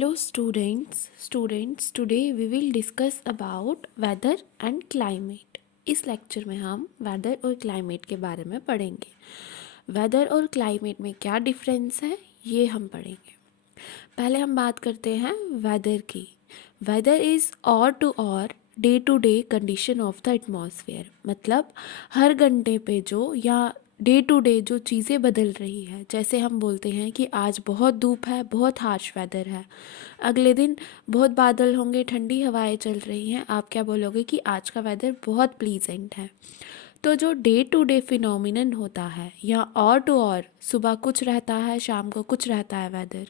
Hello students today we will discuss about weather and climate। इस lecture में हम weather और क्लाइमेट के बारे में पढ़ेंगे। वेदर और क्लाइमेट में क्या डिफरेंस है ये हम पढ़ेंगे। पहले हम बात करते हैं वेदर की। Weather is hour to hour day to day condition of the atmosphere, मतलब हर घंटे पे जो या डे टू डे जो चीज़ें बदल रही है। जैसे हम बोलते हैं कि आज बहुत धूप है, बहुत हार्श वेदर है, अगले दिन बहुत बादल होंगे, ठंडी हवाएं चल रही हैं, आप क्या बोलोगे कि आज का वेदर बहुत प्लीजेंट है। तो जो डे टू डे फिनोमिनन होता है या और टू और, सुबह कुछ रहता है, शाम को कुछ रहता है वेदर,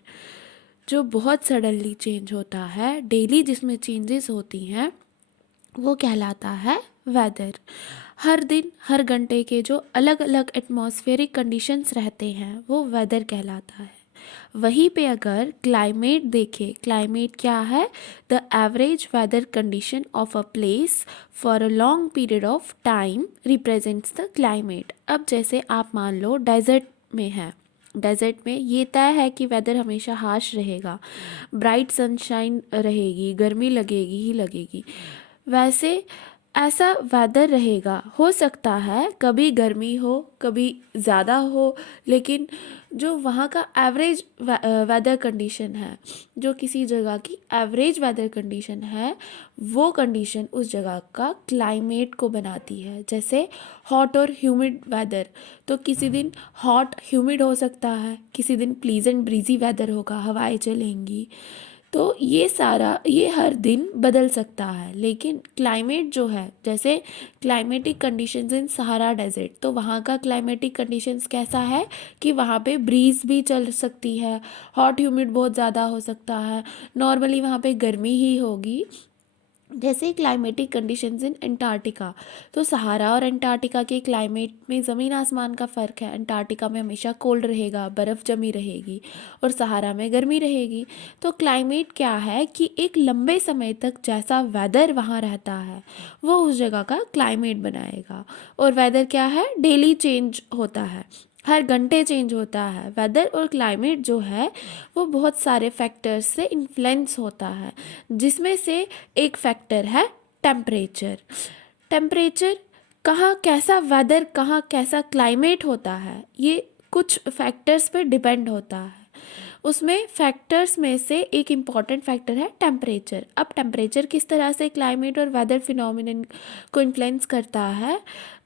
जो बहुत सडनली चेंज होता है, डेली जिसमें चेंजेस होती हैं, वो कहलाता है वेदर। हर दिन हर घंटे के जो अलग अलग एटमॉस्फेरिक कंडीशंस रहते हैं वो वेदर कहलाता है। वहीं पे अगर क्लाइमेट देखें, क्लाइमेट क्या है? The average weather condition of a place for a long period of time represents the climate. अब जैसे आप मान लो डेजर्ट में है, डेजर्ट में ये तय है कि वेदर हमेशा हार्श रहेगा, ब्राइट सनशाइन रहेगी, गर्मी लगेगी ही लगेगी। वैसे ऐसा वेदर रहेगा, हो सकता है कभी गर्मी हो, कभी ज़्यादा हो, लेकिन जो वहाँ का एवरेज वेदर कंडीशन है, जो किसी जगह की एवरेज वेदर कंडीशन है, वो कंडीशन उस जगह का क्लाइमेट को बनाती है। जैसे हॉट और ह्यूमिड वेदर, तो किसी दिन हॉट ह्यूमिड हो सकता है, किसी दिन प्लीजेंट ब्रीजी वेदर होगा, हवाएं चलेंगी। तो ये हर दिन बदल सकता है। लेकिन क्लाइमेट जो है, जैसे climatic conditions in Sahara desert, तो वहाँ का क्लाइमेटिक कंडीशंस कैसा है कि वहाँ पे ब्रीज भी चल सकती है, हॉट ह्यूमिड बहुत ज़्यादा हो सकता है, नॉर्मली वहाँ पे गर्मी ही होगी। जैसे क्लाइमेटिक कंडीशंस इन अंटार्कटिका, तो सहारा और अंटार्कटिका के क्लाइमेट में ज़मीन आसमान का फ़र्क है। अंटार्कटिका में हमेशा कोल्ड रहेगा, बर्फ़ जमी रहेगी, और सहारा में गर्मी रहेगी। तो क्लाइमेट क्या है कि एक लंबे समय तक जैसा वेदर वहाँ रहता है वो उस जगह का क्लाइमेट बनाएगा। और वेदर क्या है? डेली चेंज होता है, हर घंटे चेंज होता है। वेदर और क्लाइमेट जो है वो बहुत सारे फैक्टर्स से इन्फ्लुएंस होता है, जिसमें से एक फैक्टर है टेम्परेचर। टेम्परेचर, कहाँ कैसा वेदर, कहाँ कैसा क्लाइमेट होता है, ये कुछ फैक्टर्स पे डिपेंड होता है। उसमें फैक्टर्स में से एक इम्पॉर्टेंट फैक्टर है टेम्परेचर। अब टेम्परेचर किस तरह से क्लाइमेट और वेदर फिनोमिनन को इन्फ्लुएंस करता है?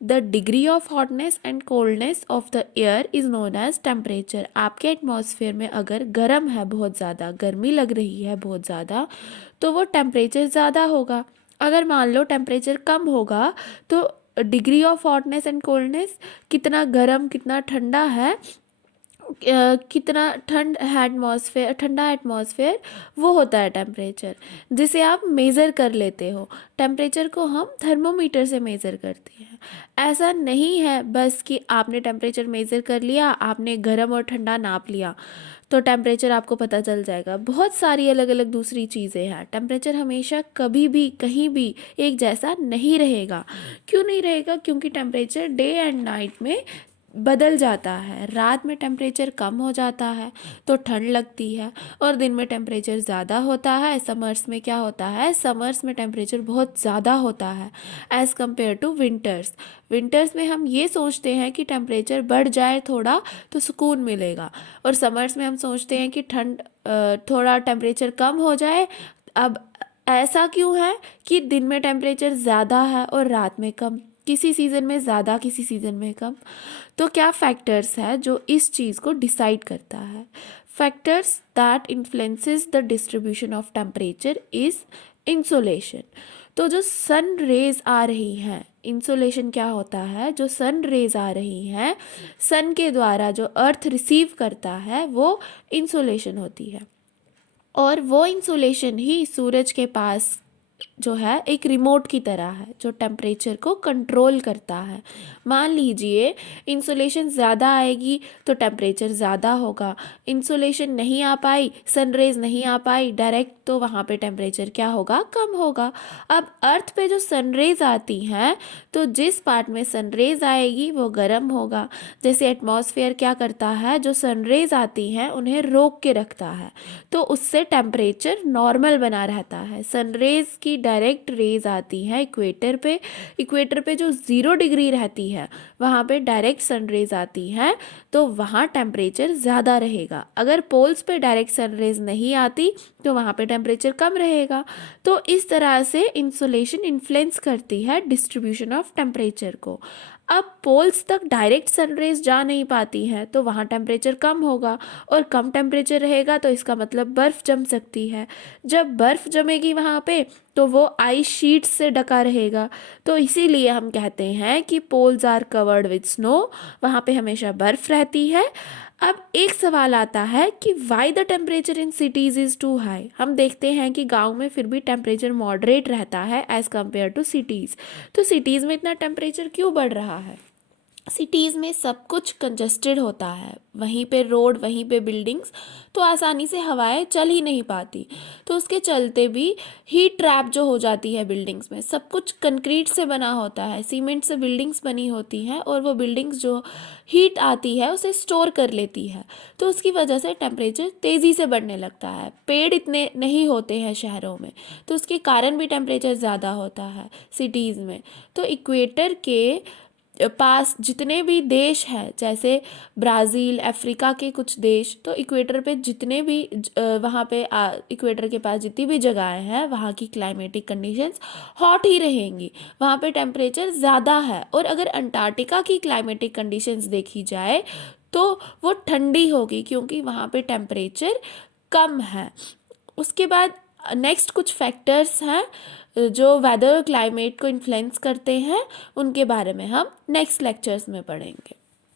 The degree of hotness and coldness of the air is known as temperature. आपके एटमॉस्फेयर में अगर गर्म है, बहुत ज़्यादा गर्मी लग रही है बहुत ज़्यादा, तो वो टेम्परेचर ज़्यादा होगा। अगर मान लो टेम्परेचर कम होगा, तो degree of hotness and coldness, कितना गर्म कितना ठंडा है, कितना ठंड है एटमॉस्फेयर, ठंडा एटमॉस्फेयर, वो होता है टेम्परेचर, जिसे आप मेज़र कर लेते हो। टेम्परेचर को हम थर्मोमीटर से मेज़र करते हैं। ऐसा नहीं है बस कि आपने टेम्परेचर मेज़र कर लिया, आपने गर्म और ठंडा नाप लिया तो टेम्परेचर आपको पता चल जाएगा। बहुत सारी अलग अलग दूसरी चीज़ें हैं। टेम्परेचर हमेशा कभी भी कहीं भी एक जैसा नहीं रहेगा। क्यों नहीं रहेगा? क्योंकि टेम्परेचर डे एंड नाइट में बदल जाता है। रात में टेम्परेचर कम हो जाता है तो ठंड लगती है, और दिन में टेम्परेचर ज़्यादा होता है। समर्स में क्या होता है? समर्स में टेम्परेचर बहुत ज़्यादा होता है as compared to winters. Winters में हम ये सोचते हैं कि टेम्परेचर बढ़ जाए थोड़ा तो सुकून मिलेगा, और समर्स में हम सोचते हैं कि ठंड थोड़ा टेम्परेचर कम हो जाए। अब ऐसा क्यों है कि दिन में टेम्परेचर ज़्यादा है और रात में कम, किसी सीज़न में ज़्यादा किसी सीज़न में कम। तो क्या फैक्टर्स है जो इस चीज़ को डिसाइड करता है? Factors that influences the distribution of temperature is insolation. तो जो सन रेज आ रही हैं, इंसोलेशन क्या होता है? जो सन रेज आ रही हैं, सन के द्वारा जो अर्थ रिसीव करता है वो इंसोलेशन होती है, और वो इंसोलेशन ही सूरज के पास जो है एक रिमोट की तरह है जो टेम्परेचर को कंट्रोल करता है। मान लीजिए इंसोलेशन ज़्यादा आएगी तो टेम्परेचर ज़्यादा होगा, इंसोलेशन नहीं आ पाई, सनरेज नहीं आ पाई डायरेक्ट, तो वहाँ पे टेम्परेचर क्या होगा, कम होगा। अब अर्थ पे जो सनरेज आती हैं तो जिस पार्ट में सनरेज आएगी वो गर्म होगा। जैसे एटमॉस्फेयर क्या करता है, जो सनरेज आती हैं उन्हें रोक के रखता है, तो उससे टेम्परेचर नॉर्मल बना रहता है। सनरेज की डायरेक्ट रेज आती है इक्वेटर पे, इक्वेटर पे जो 0 डिग्री रहती है वहाँ पे डायरेक्ट सनरेज आती हैं तो वहाँ टेम्परेचर ज़्यादा रहेगा। अगर पोल्स पे डायरेक्ट सनरेज नहीं आती तो वहाँ पे टेम्परेचर कम रहेगा। तो इस तरह से इंसोलेशन इन्फ्लुएंस करती है डिस्ट्रीब्यूशन ऑफ टेम्परेचर को। अब पोल्स तक डायरेक्ट सनरेज जा नहीं पाती हैं तो वहाँ टेम्परेचर कम होगा, और कम टेम्परेचर रहेगा तो इसका मतलब बर्फ़ जम सकती है। जब बर्फ़ जमेगी वहाँ पे तो वो आइस शीट्स से ढका रहेगा, तो इसीलिए हम कहते हैं कि poles are covered with snow, वहाँ पे हमेशा बर्फ़ रहती है। अब एक सवाल आता है कि why the temperature in cities is too high. हम देखते हैं कि गांव में फिर भी टेम्परेचर मॉडरेट रहता है एज़ कम्पेयर टू सिटीज़। तो सिटीज़ में इतना टेम्परेचर क्यों बढ़ रहा है? सिटीज़ में सब कुछ कंजस्टेड होता है, वहीं पे रोड, वहीं पे बिल्डिंग्स, तो आसानी से हवाएं चल ही नहीं पाती। तो उसके चलते भी हीट ट्रैप जो हो जाती है बिल्डिंग्स में। सब कुछ कंक्रीट से बना होता है, सीमेंट से बिल्डिंग्स बनी होती हैं, और वो बिल्डिंग्स जो हीट आती है उसे स्टोर कर लेती है, तो उसकी वजह से टेम्परेचर तेज़ी से बढ़ने लगता है। पेड़ इतने नहीं होते हैं शहरों में, तो उसके कारण भी टेम्परेचर ज़्यादा होता है सिटीज़ में। तो इक्वेटर के पास जितने भी देश हैं, जैसे ब्राज़ील, अफ्रीका के कुछ देश, तो इक्वेटर पे जितने भी वहाँ पे इक्वेटर के पास जितनी भी जगहें हैं वहाँ की क्लाइमेटिक कंडीशंस हॉट ही रहेंगी, वहाँ पे टेम्परेचर ज़्यादा है। और अगर अंटार्कटिका की क्लाइमेटिक कंडीशंस देखी जाए तो वो ठंडी होगी, क्योंकि वहाँ पे टेम्परेचर कम है। उसके बाद नेक्स्ट कुछ फैक्टर्स हैं जो वेदर क्लाइमेट को इन्फ्लुएंस करते हैं, उनके बारे में हम नेक्स्ट लेक्चर्स में पढ़ेंगे।